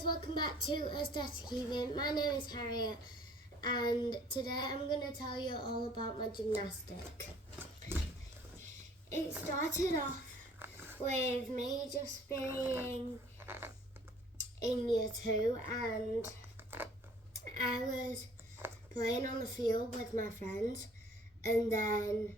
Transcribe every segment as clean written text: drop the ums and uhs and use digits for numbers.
guys, welcome back to Aesthetic Evening. My name is Harriet and today I'm going to tell you all about my gymnastic. It started off with me just being in year 2 and I was playing on the field with my friends and then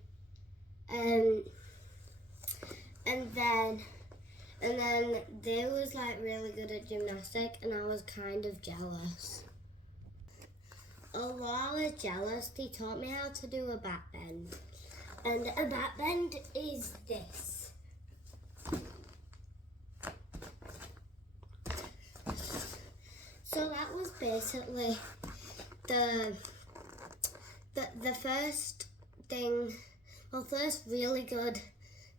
they was like really good at gymnastic and I was kind of jealous. Although I was jealous, they taught me how to do a back bend. And a back bend is this. So that was basically the first thing, first really good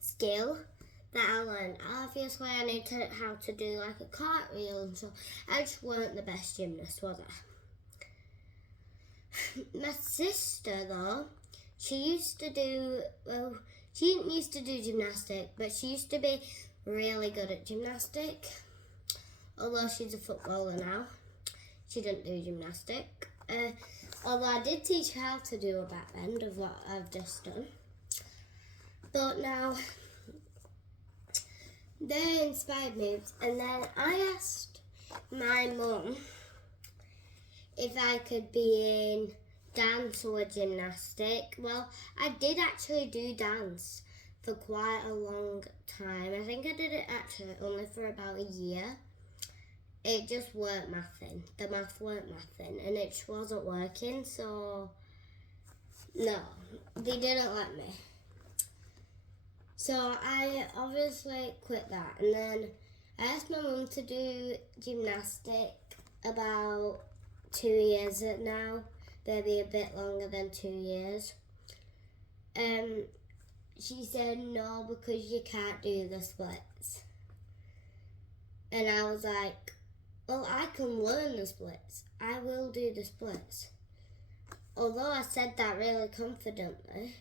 skill that I learned. Obviously I knew how to do like a cartwheel and so I just weren't the best gymnast, was I? My sister though, she didn't used to do gymnastic, but she used to be really good at gymnastic. Although she's a footballer now, she didn't do gymnastic. Although I did teach her how to do a back bend of what I've just done. But now, they inspired me, and then I asked my mum if I could be in dance or gymnastic. Well, I did actually do dance for quite a long time. I think I did it actually only for about a year. It just weren't mathing. The math weren't mathing, and it just wasn't working, so no, they didn't let me. So I obviously quit that, and then I asked my mum to do gymnastic about 2 years now, maybe a bit longer than 2 years. She said no because you can't do the splits. And I was like, well, I can learn the splits. I will do the splits. Although I said that really confidently,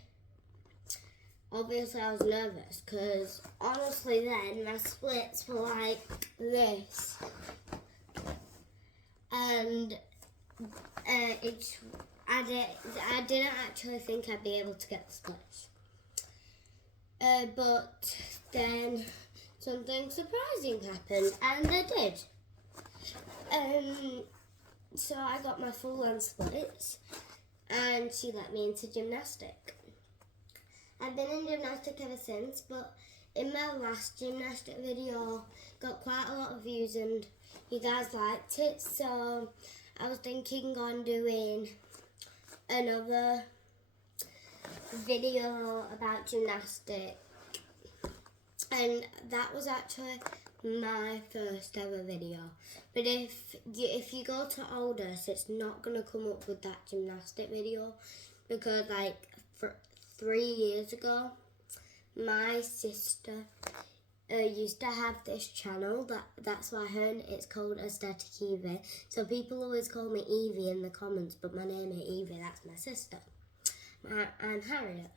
obviously I was nervous because honestly then my splits were like this. And I didn't actually think I'd be able to get the splits. But then something surprising happened and I did. So I got my full-on splits and she let me into gymnastic. I've been in gymnastic ever since, but in my last gymnastic video got quite a lot of views and you guys liked it, so I was thinking on doing another video about gymnastic, and that was actually my first ever video. But if you go to oldest, it's not going to come up with that gymnastic video because like for 3 years ago, my sister used to have this channel, that's why it's called Aesthetic Evie. So people always call me Evie in the comments, but my name is Evie, that's my sister. I'm Harriet.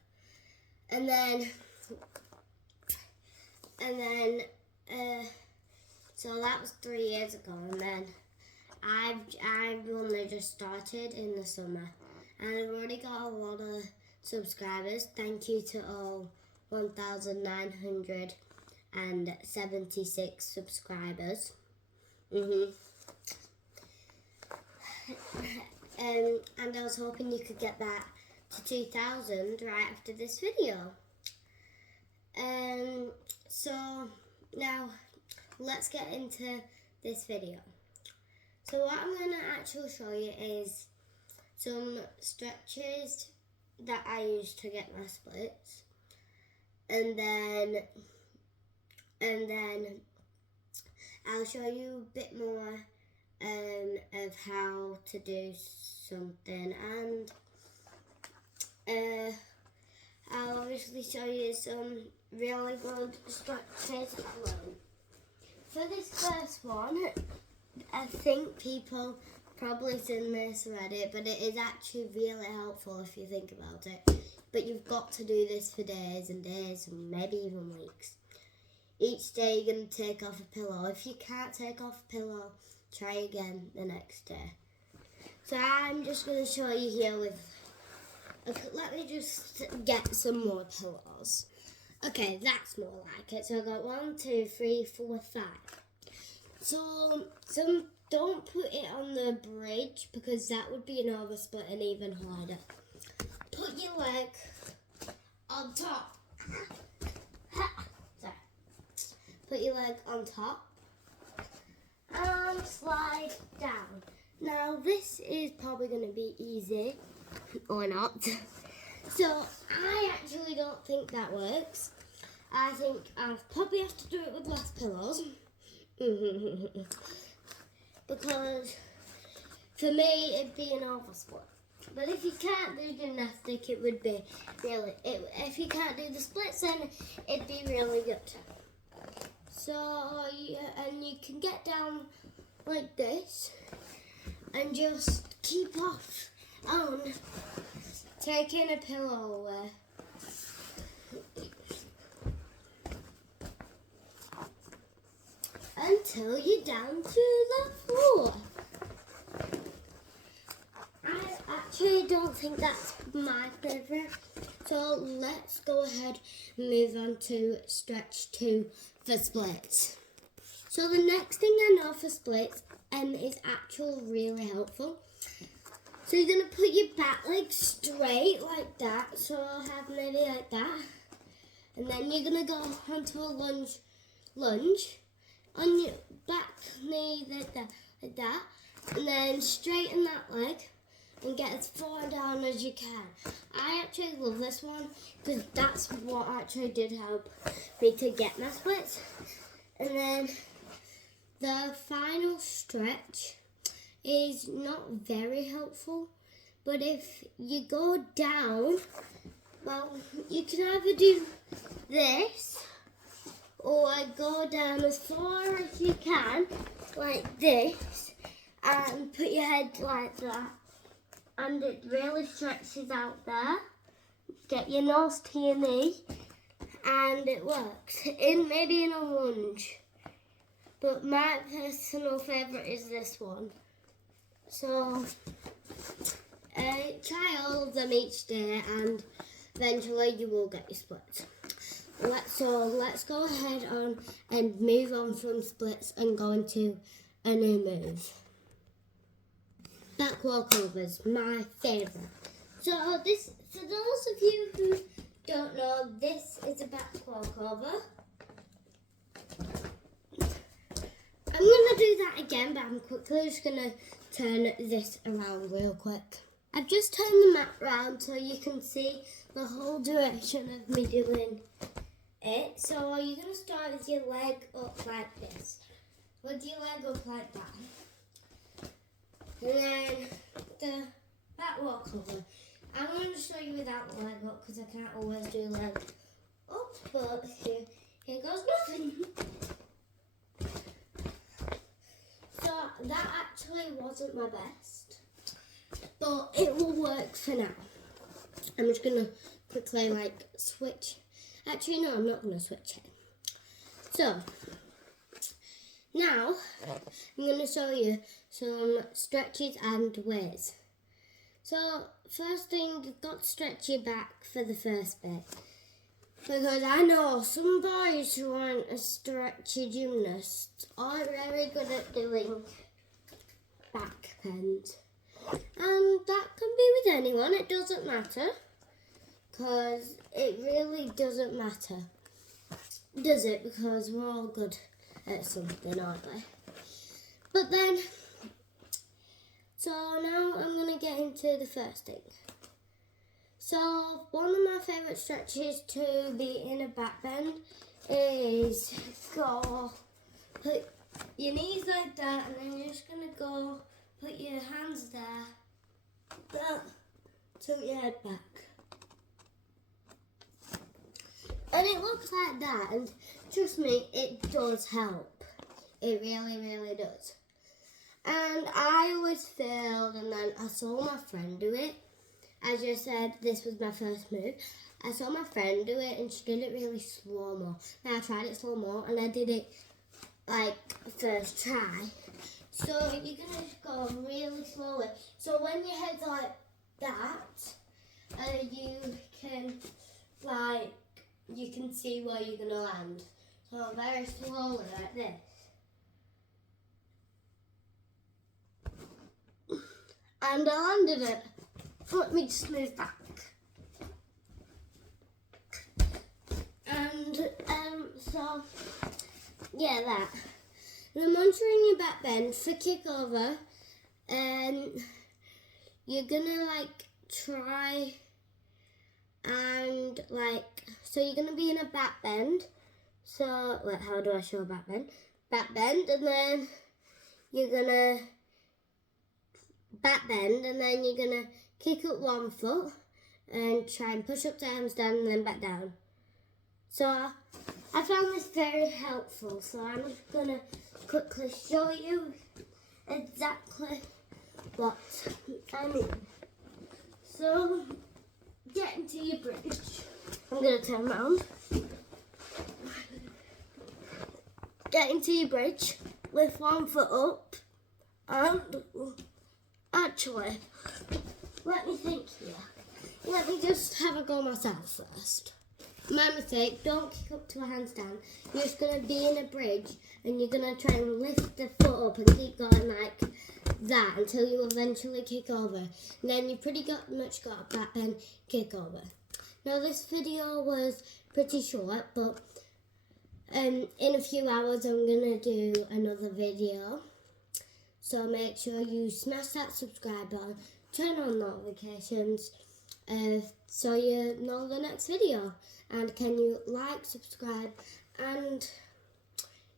And then so that was 3 years ago, and then I've only just started in the summer, and I've already got a lot of subscribers. Thank you to all 1,976 subscribers. And I was hoping you could get that to 2,000 right after this video. So now let's get into this video. So what I'm going to actually show you is some stretches that I use to get my splits, and then I'll show you a bit more of how to do something, and I'll obviously show you some really good stretches. For this first one, I think people probably seen this already, but it is actually really helpful if you think about it. But you've got to do this for days and days and maybe even weeks. Each day you're going to take off a pillow. If you can't take off a pillow, try again the next day. So I'm just going to show you here with, okay, let me just get some more pillows. Okay, that's more like it. So I've got 1, 2, 3, 4, 5. So don't put it on the bridge because that would be an oversplit and even harder. Put your leg on top. Sorry. Put your leg on top and slide down. Now this is probably going to be easy or not. So I actually don't think that works. I think I'll probably have to do it with less pillows. Because for me it'd be an oversplit. But if you can't do gymnastic, it would be really, if you can't do the splits, then it'd be really good. So, and you can get down like this and just keep off on taking a pillow away. Until you're down to the floor. I actually don't think that's my favourite. So let's go ahead and move on to stretch 2 for splits. So the next thing I know for splits is actually really helpful. So you're going to put your back leg straight like that. So I'll have maybe like that. And then you're going to go onto a lunge. On your back knee like that, and then straighten that leg and get as far down as you can. I actually love this one because that's what actually did help me to get my splits. And then the final stretch is not very helpful, but if you go down, well, you can either do this or go down as far as you can, like this, and put your head like that. And it really stretches out there. Get your nose to your knee, and it works. Maybe in a lunge. But my personal favourite is this one. So, try all of them each day, and eventually you will get your splits. Let's go ahead on and move on from splits and go into a new move. Back walkovers, my favourite. So this, for those of you who don't know, this is a back walkover. I'm going to do that again, but I'm quickly just going to turn this around real quick. I've just turned the mat round so you can see the whole direction of me doing it. So you're going to start with your leg up like this. With your leg up like that. And then the back walkover. I'm going to show you without the leg up because I can't always do leg up. But here goes nothing. So that actually wasn't my best. But it will work for now. I'm just going to quickly switch. Actually, no, I'm not going to switch it. So, now I'm going to show you some stretches and ways. So, first thing, you've got to stretch your back for the first bit. Because I know some boys who aren't a stretchy gymnast aren't very good at doing back bends. And that can be with anyone, it doesn't matter. Because it really doesn't matter, does it? Because we're all good at something, aren't we? But then, so now I'm going to get into the first thing. So one of my favourite stretches to be in a back bend is put your knees like that, and then you're just going to go put your hands there, tilt your head back. And it looks like that, and trust me, it does help. It really, really does. And I always failed, and then I saw my friend do it. As I said, this was my first move. I saw my friend do it, and she did it really slow-mo. Now I tried it slow-mo, and I did it, first try. So you're going to go really slowly. So when your head's like that, you can see where you're going to land. So very slowly like this. And I landed it. Let me just move back. And so yeah, that. And then once you're in your back bend for kick over, you're gonna try and so you're gonna be in a back bend. So wait, how do I show a back bend? Back bend, and then you're gonna back bend, and then you're gonna kick up one foot and try and push up to handstand and then back down. So I found this very helpful, so I'm just gonna quickly show you exactly what I mean. So get into your bridge. I'm gonna turn around. Get into your bridge, lift one foot up, and actually, let me think here. Let me just have a go myself first. My mistake, don't kick up to a handstand. You're just going to be in a bridge and you're going to try and lift the foot up and keep going like that until you eventually kick over. And then you pretty much got a back bend kick over. Now this video was pretty short, but in a few hours I'm going to do another video. So make sure you smash that subscribe button, turn on notifications so you know the next video. And can you like, subscribe and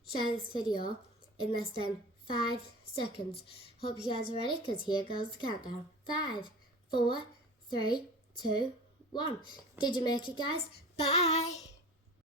share this video in less than 5 seconds. Hope you guys are ready, because here goes the countdown. 5, 4, 3, 2, 1. Did you make it, guys? Bye!